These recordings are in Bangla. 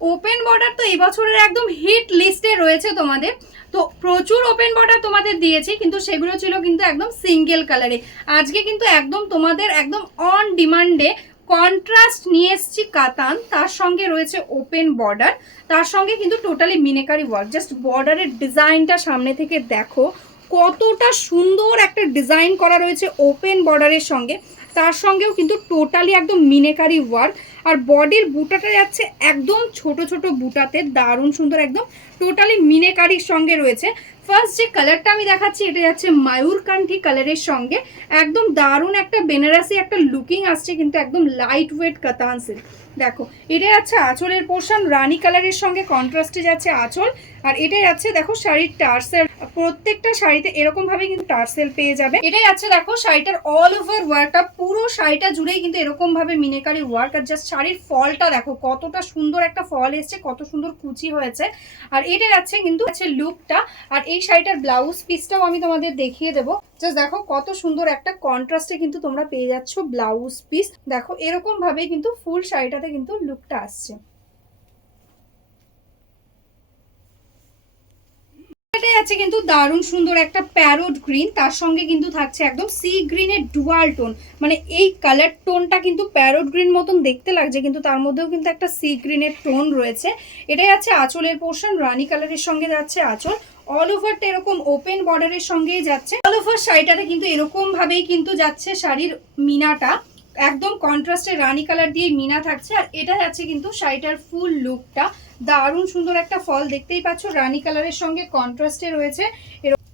ওপেন বর্ডার তো এই বছরের একদম হিট লিস্টে রয়েছে তোমাদের। তো প্রচুর ওপেন বর্ডার তোমাদের দিয়েছি, কিন্তু সেগুলো ছিল কিন্তু একদম সিঙ্গেল কালারে। আজকে কিন্তু একদম তোমাদের একদম অন ডিমান্ডে কন্ট্রাস্ট নিয়ে এসছি কাতান, তার সঙ্গে রয়েছে ওপেন বর্ডার, তার সঙ্গে কিন্তু টোটালি মিনেকারি ওয়ার্ক। জাস্ট বর্ডারের ডিজাইনটা সামনে থেকে দেখো কতটা সুন্দর একটা ডিজাইন করা রয়েছে ওপেন বর্ডারের সঙ্গে, তার সঙ্গেও কিন্তু টোটালি একদম মিনেকারি ওয়ার্ক। আর বডির বুটাটা যাচ্ছে একদম ছোট ছোট বুটাতে, দারুণ সুন্দর একদম টোটালি মিনেকারির সঙ্গে রয়েছে। ফার্স্ট যে কালারটা আমি দেখাচ্ছি এটা যাচ্ছে ময়ূরকান্ঠি কালারের সঙ্গে, একদম দারুণ একটা বেনারসি একটা লুকিং আসছে, কিন্তু একদম লাইট ওয়েট কাতান সিল্ক। দেখো এটা যাচ্ছে আঁচলের পোর্শন, রানী কালারের সঙ্গে কন্ট্রাস্টে যাচ্ছে আঁচল। আর এটা যাচ্ছে দেখো শাড়ির টার্সেল, প্রত্যেকটা শাড়িতে এরকম ভাবে কিন্তু টার্সেল পেয়ে যাবে। এটাই আছে দেখো শাড়িটার অল ওভার ওয়ার্কটা, পুরো শাড়িটা জুড়েই কিন্তু এরকম ভাবে মিনেকারি ওয়ার্ক। আর জাস্ট শাড়ির ফলটা দেখো কতটা সুন্দর একটা ফল এসছে, কত সুন্দর কুচি হয়েছে। আর এটা যাচ্ছে কিন্তু আছে লুকটা। আর এই শাড়িটার ব্লাউজ পিসটাও আমি তোমাদের দেখিয়ে দেবো। জাস্ট দেখো কত সুন্দর একটা কন্ট্রাস্টে কিন্তু তোমরা পেয়ে যাচ্ছ ব্লাউজ পিস। দেখো এরকম ভাবে কিন্তু ফুল শাড়িটাতে কিন্তু লুকটা আসছে। এটাই আছে কিন্তু দারুণ সুন্দর একটা প্যারোট গ্রিন, তার সঙ্গে কিন্তু থাকছে একদম সি গ্রিনের ডুয়াল টোন। মানে এই কালার টোনটা কিন্তু প্যারোট গ্রিন মতন দেখতে লাগছে, কিন্তু তার মধ্যেও কিন্তু একটা সি গ্রিনের টোন রয়েছে। এটাই আছে আঁচলের পোর্শন, রানী কালারের সঙ্গে যাচ্ছে আঁচল। অল ওভারটা এরকম ওপেন বর্ডারের সঙ্গেই যাচ্ছে। অল ওভার শাড়িটাতে কিন্তু এরকম ভাবেই কিন্তু যাচ্ছে শাড়ির মিনাটা, একদম কন্ট্রাস্টে রানী কালার দিয়ে মিনা থাকছে। আর এটা যাচ্ছে কিন্তু শাড়িটার ফুল লুকটা, দারুণ সুন্দর একটা ফল দেখতেই পাচ্ছ, রানী কালারের সঙ্গে কন্ট্রাস্টে রয়েছে।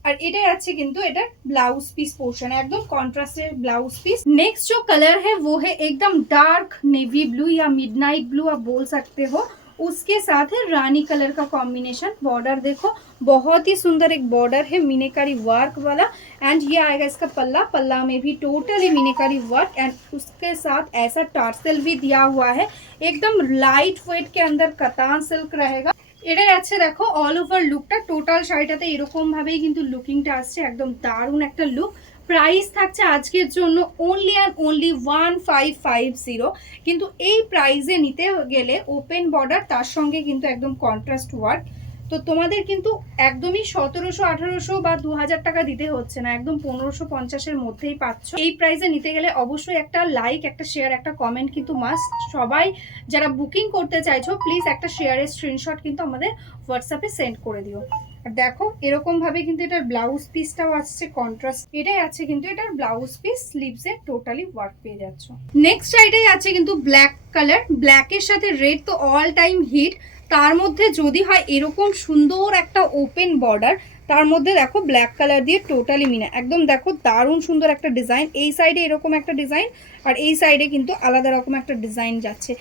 আর এটা আছে কিন্তু এটা ब्लाउज पीस पोर्शन है, एकदम कॉन्ट्रास्टेड ब्लाउज पीस। नेक्स्ट जो कलर है वो है एकदम डार्क नेवी ब्लू या मिडनाइट ब्लू आप बोल सकते हो, उसके साथ है रानी कलर का कॉम्बिनेशन। बॉर्डर देखो बहुत ही सुंदर एक बॉर्डर है मीनेकारी वर्क वाला। एंड ये आएगा इसका पल्ला, पल्ला में भी टोटली मीनेकारी वर्क एंड उसके साथ ऐसा टार्सल भी दिया हुआ है। एकदम लाइट वेट के अंदर कतान सिल्क रहेगा। এটাই আছে দেখো অল ওভার লুকটা, টোটাল শাড়িটাতে এরকম ভাবেই কিন্তু লুকিংটা আসছে, একদম দারুণ একটা লুক। প্রাইস থাকছে আজকের জন্য অনলি অ্যান্ড অনলি 1550। কিন্তু এই প্রাইসে নিতে গেলে ওপেন বর্ডার, তার সঙ্গে কিন্তু একদম কন্ট্রাস্ট ওয়ার্ক, তো তোমাদের কিন্তু একদমই 1700-1800 বা 2000 টাকা দিতে হচ্ছে না, একদম 1550-এর মধ্যেই পাচ্ছ। এই প্রাইসে নিতে গেলে অবশ্যই একটা লাইক, একটা শেয়ার, একটা কমেন্ট কিন্তু মাস্ট। সবাই যারা বুকিং করতে চাইছো প্লিজ একটা শেয়ারের স্ক্রিনশট কিন্তু আমাদের হোয়াটসঅ্যাপে সেন্ড করে দিও। আর দেখো এরকম ভাবে কিন্তু এটার ব্লাউজ পিসটাও আসছে কন্ট্রাস্ট, এটাই আছে কিন্তু এটার ব্লাউজ পিস, স্লিভসে টোটালি ওয়ার্ক পেয়ে যাচ্ছ। নেক্সট সাইডেই আছে কিন্তু ব্ল্যাক কালার, ব্ল্যাকের সাথে রেড তো অল টাইম হিট, তার মধ্যে যদি হয় এরকম সুন্দর একটা ওপেন বর্ডার, তার মধ্যে দেখো ব্ল্যাক কালার দিয়ে টোটালি মিনা, একদম দেখো দারুণ সুন্দর একটা ডিজাইন। এই সাইডে এরকম একটা ডিজাইন, আর এই সাইডে কিন্তু আলাদা রকম একটা ডিজাইন যাচ্ছে,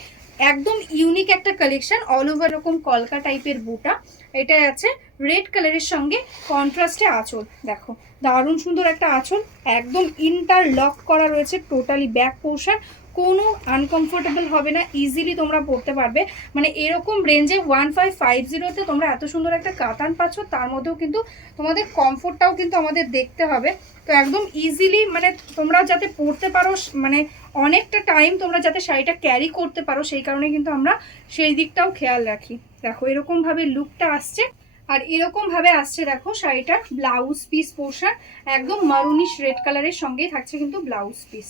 একদম ইউনিক একটা কালেকশন। অল ওভার এরকম কলকা টাইপের বুটা, এটা আছে রেড কালারের সঙ্গে কন্ট্রাস্টে আঁচল। দেখো দারুণ সুন্দর একটা আঁচল, একদম ইন্টারলক করা রয়েছে টোটালি ব্যাক পোর্শন, কোনো আনকমফোর্টেবল হবে না, ইজিলি তোমরা পরতে পারবে। মানে এরকম রেঞ্জে 1550-তে তোমরা এত সুন্দর একটা কাতান পাচ্ছ, তার মধ্যেও কিন্তু তোমাদের কমফোর্টটাও কিন্তু আমাদের দেখতে হবে। তো একদম ইজিলি মানে তোমরা যাতে পরতে পারো, মানে অনেকটা টাইম তোমরা যাতে শাড়িটা ক্যারি করতে পারো, সেই কারণে কিন্তু আমরা সেই দিকটাও খেয়াল রাখি। দেখো এরকমভাবে লুকটা আসছে, আর এরকম ভাবে আসছে দেখো শাড়িটার ব্লাউজ পিস পোর্শন, একদম মারুনিশ রেড কালারের সঙ্গেই থাকছে কিন্তু ব্লাউজ পিস।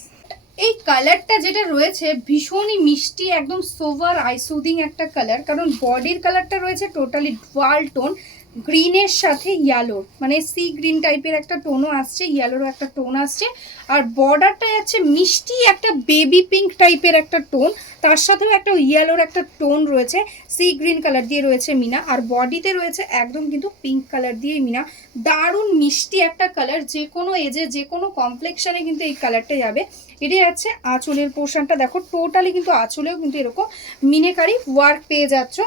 এই কালারটা যেটা রয়েছে ভীষণই মিষ্টি, একদম সোভার আইসুদিং একটা কালার, কারণ বডির কালারটা রয়েছে টোটালি ডুয়াল টোন, গ্রিনের সাথে ইয়েলোর, মানে সি গ্রিন টাইপের একটা টোনও আসছে, ইয়েলোরও একটা টোন আসছে। আর বর্ডারটা যাচ্ছে মিষ্টি একটা বেবি পিঙ্ক টাইপের একটা টোন, তার সাথেও একটা ইয়েলোর একটা টোন রয়েছে, সি গ্রিন কালার দিয়ে রয়েছে মিনা। আর বডিতে রয়েছে একদম কিন্তু পিঙ্ক কালার দিয়ে মিনা, দারুণ মিষ্টি একটা কালার, যে কোনো এজে যে কোনো কমপ্লেক্সানে কিন্তু এই কালারটা যাবে। এটাই আছে আঁচলের পোর্শনটা, দেখো টোটালি কিন্তু আঁচলেও কিন্তু এরকম মিনেকারি ওয়ার্ক পেয়ে যাচ্ছ।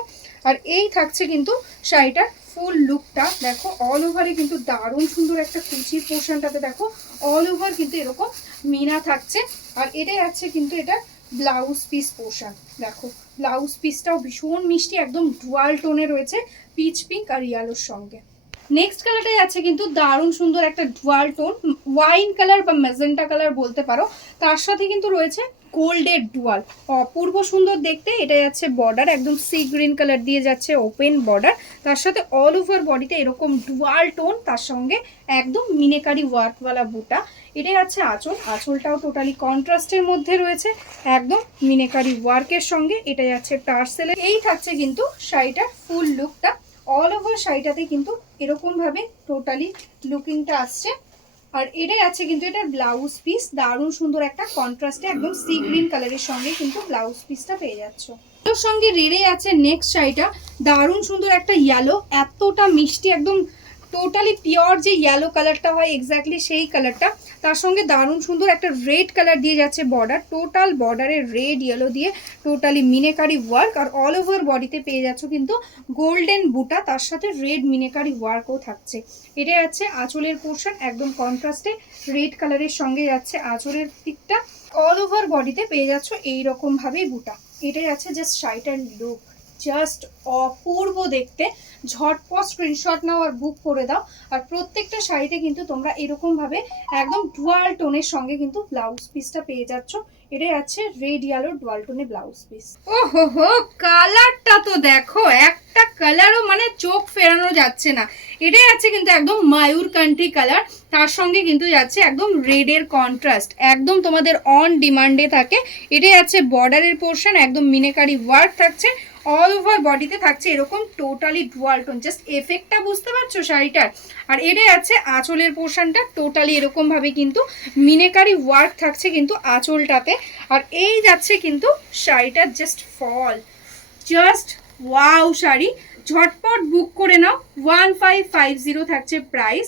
আর এই থাকছে কিন্তু শাড়িটার ফুল লুকটা, দেখো অল ওভারে কিন্তু দারুণ সুন্দর একটা কুচির পোর্শনটাতে দেখো অল ওভার কিন্তু এরকম মিনা থাকছে। আর এটাই আছে কিন্তু এটা ব্লাউজ পিস পোর্শন, দেখো ব্লাউজ পিসটাও ভীষণ মিষ্টি, একদম ডুয়াল টোনে রয়েছে, পিচ পিঙ্ক আর ইয়েলোর সঙ্গে। নেক্সট কালারটাই আছে কিন্তু দারুণ সুন্দর একটা ডুয়াল টোন, ওয়াইন কালার বা ম্যাজেন্টা কালার বলতে পারো, তার সাথে কিন্তু রয়েছে গোল্ডের ডুয়াল, অপূর্ব সুন্দর দেখতে। এটা যাচ্ছে বর্ডার একদম সি গ্রিন কালার দিয়ে যাচ্ছে ওপেন বর্ডার, তার সাথে অল ওভার বডিতে এরকম ডুয়াল টোন, তার সঙ্গে একদম মিনেকারি ওয়ার্কওয়ালা বুটা। এটা যাচ্ছে আঁচল, আঁচলটাও টোটালি কন্ট্রাস্টের মধ্যে রয়েছে একদম মিনেকারি ওয়ার্কের সঙ্গে। এটা যাচ্ছে টার্সেল। এই থাকছে কিন্তু শাড়িটার ফুল লুকটা। অল ওভার শাড়িটাতে কিন্তু এরকম ভাবে টোটালি লুকিংটা আসছে। আর এটাই আছে কিন্তু এটার ব্লাউজ পিস, দারুণ সুন্দর একটা কন্ট্রাস্টে একদম সি গ্রিন কালারের সঙ্গে কিন্তু ব্লাউজ পিসটা পেয়ে যাচ্ছ। এর সঙ্গে রেড়ে আছে নেক্সট শাড়িটা, দারুণ সুন্দর একটা ইয়েলো, এতটা মিষ্টি একদম টোটালি পিওর যে ইয়েলো কালারটা হয় এক্স্যাক্টলি সেই কালারটা, তার সঙ্গে দারুণ সুন্দর একটা রেড কালার দিয়ে যাচ্ছে বর্ডার, টোটাল বর্ডারে রেড ইয়েলো দিয়ে টোটালি মিনেকারি ওয়ার্ক। আর অল ওভার বডিতে পেয়ে যাচ্ছ কিন্তু গোল্ডেন বুটা, তার সাথে রেড মিনেকারি ওয়ার্কও থাকছে। এটা যাচ্ছে আঁচলের পোর্শন, একদম কন্ট্রাস্টে রেড কালারের সঙ্গে যাচ্ছে আঁচলের দিকটা। অল ওভার বডিতে পেয়ে যাচ্ছ এইরকম ভাবে বুটা। এটাই আছে জাস্ট শাড়িটার লুক, জাস্ট অপূর্ব দেখতে। ঝটপট স্ক্রিনশট নাও আর বুক করে দাও। আর প্রত্যেকটা শাড়িতে কিন্তু তোমরা এরকম ভাবে একদম ডুয়াল টোনের সঙ্গে কিন্তু ব্লাউজ পিসটা পেয়ে যাচ্ছ। এটাই আছে রেড ইয়েলো ডুয়াল টোনে ব্লাউজ পিস। ও হো হো, কালারটা তো দেখো, একটা কালারও মানে চোখ ফেরানো যাচ্ছে না। এটাই আছে কিন্তু একদম মায়ূর কান্ট্রি কালার, তার সঙ্গে কিন্তু যাচ্ছে একদম রেডের কন্ট্রাস্ট, একদম তোমাদের অন ডিমান্ডে থাকে। এটাই আছে বর্ডারের পোর্শন, একদম মিনেকারি ওয়ার্ক থাকছে। অল ওভার বডিতে থাকছে এরকম টোটালি ডুয়াল টোন, জাস্ট এফেক্টটা বুঝতে পারছো শাড়িটার। আর এটাই আছে আঁচলের পোর্শনটা, টোটালি এরকম ভাবে কিন্তু মিনেকারি ওয়ার্ক থাকছে কিন্তু আঁচলটাতে। আর এই যাচ্ছে কিন্তু শাড়িটার জাস্ট ফল, জাস্ট ওয়াও শাড়ি। ঝটপট বুক করে নাও, 1550 থাকছে প্রাইস।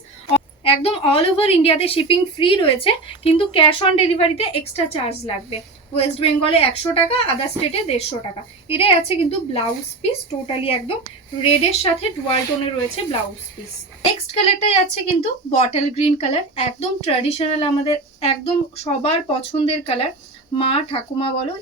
একদম অল ওভার ইন্ডিয়াতে শিপিং ফ্রি রয়েছে, কিন্তু ক্যাশ অন ডেলিভারিতে এক্সট্রা চার্জ লাগবে। ওয়েস্ট বেঙ্গলে 100 টাকা, আদার স্টেটে 150 টাকা। এটাই আছে কিন্তু ব্লাউজ পিস, টোটালি একদম রেডের সাথে ডুয়াল টোনে রয়েছে ব্লাউজ পিস। নেক্সট কালারটাই আছে কিন্তু বটল গ্রিন কালার, একদম ট্র্যাডিশনাল, আমাদের একদম সবার পছন্দের কালার। মা ঠাকুমা বলো,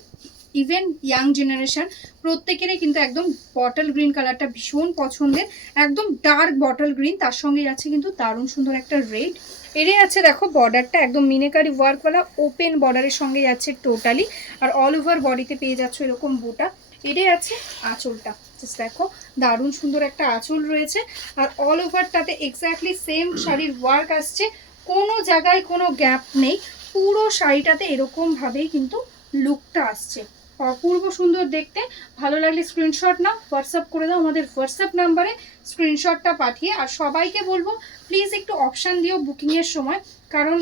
ইভেন ইয়াং জেনারেশন প্রত্যেকেরই কিন্তু একদম বটল গ্রিন কালারটা ভীষণ পছন্দের, একদম ডার্ক বটল গ্রিন, তার সঙ্গে যাচ্ছে কিন্তু দারুণ সুন্দর একটা রেড। এটাই আছে দেখো বর্ডারটা একদম মিনেকারি ওয়ার্কওয়ালা ওপেন বর্ডারের সঙ্গে যাচ্ছে টোটালি। আর অল ওভার বডিতে পেয়ে যাচ্ছ এরকম বুটা। এটাই আছে আঁচলটা, জাস্ট দেখো দারুণ সুন্দর একটা আঁচল রয়েছে। আর অল ওভারটাতে এক্স্যাক্টলি সেম শাড়ির ওয়ার্ক আসছে, কোনো জায়গায় কোনো গ্যাপ নেই, পুরো শাড়িটাতে এরকম ভাবেই কিন্তু লুকটা আসছে। অপূর্ব সুন্দর দেখতে। ভালো লাগলে স্ক্রিনশট নাও, হোয়াটসঅ্যাপ করে দাও আমাদের হোয়াটসঅ্যাপ নাম্বারে স্ক্রিনশটটা পাঠিয়ে। আর সবাইকে বলবো প্লিজ একটু অপশান দিও বুকিংয়ের সময়, কারণ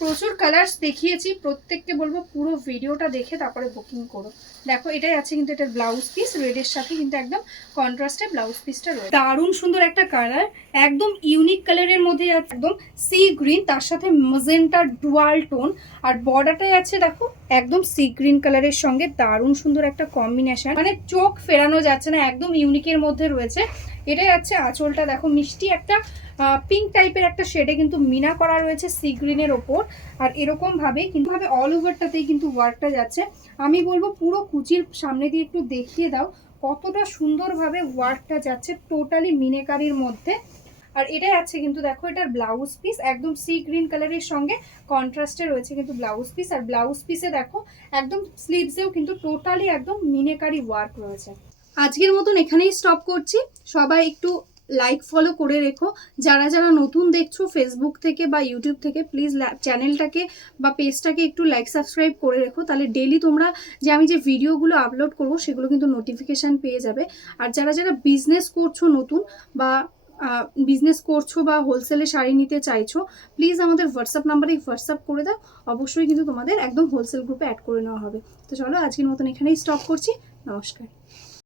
প্রচুর কালার্স দেখিয়েছি, প্রত্যেককে বলবো পুরো ভিডিওটা দেখে তারপরে বুকিং করো। দেখো এটাই আছে কিন্তু এটার ব্লাউজ পিস, রেডের সাথে কিন্তু একদম কন্ট্রাস্টে ব্লাউজ পিসটা রয়েছে। দারুণ সুন্দর একটা কালার, একদম ইউনিক কালারের মধ্যে একদম সি গ্রিন, তার সাথে ম্যাজেন্টা ডুয়াল টোন। আর বর্ডারটাই আছে দেখো একদম সি গ্রিন কালারের সঙ্গে, দারুণ সুন্দর একটা কম্বিনেশন, মানে চোখ ফেরানো যাচ্ছে না, একদম ইউনিকের মধ্যে রয়েছে। এটাই আছে আঁচলটা, দেখো মিষ্টি একটা পিঙ্ক টাইপের একটা শেডে কিন্তু মিনা করা রয়েছে সি গ্রিনের ওপর। আর এরকম ভাবে কিন্তু অল ওভারটাতেই কিন্তু ওয়ার্কটা যাচ্ছে। আমি বলবো পুরো কুচির সামনে দিয়ে একটু দেখিয়ে দাও কতটা সুন্দরভাবে ওয়ার্কটা যাচ্ছে টোটালি মিনেকারির মধ্যে। আর এটাই আছে কিন্তু দেখো এটার ব্লাউজ পিস, একদম সি গ্রিন কালারের সঙ্গে কন্ট্রাস্টে রয়েছে কিন্তু ব্লাউজ পিস। আর ব্লাউজ পিসে দেখো একদম স্লিভসেও কিন্তু টোটালি একদম মিনেকারি ওয়ার্ক রয়েছে। আজকের মতন এখানেই স্টপ করছি। সবাই একটু লাইক ফলো করে রেখো, যারা যারা নতুন দেখছো ফেসবুক থেকে বা ইউটিউব থেকে প্লিজ চ্যানেলটাকে বা পেজটাকে একটু লাইক সাবস্ক্রাইব করে রেখো, তাহলে ডেলি তোমরা যে আমি যে ভিডিওগুলো আপলোড করবো সেগুলো কিন্তু নোটিফিকেশান পেয়ে যাবে। আর যারা যারা বিজনেস করছো নতুন বা বিজনেস করছো বা হোলসেলে শাড়ি নিতে চাইছো, প্লিজ আমাদের হোয়াটসঅ্যাপ নাম্বারে হোয়াটসঅ্যাপ করে দাও, অবশ্যই কিন্তু তোমাদের একদম হোলসেল গ্রুপে অ্যাড করে নেওয়া হবে। তো চলো আজকের মতন এখানেই স্টপ করছি, নমস্কার।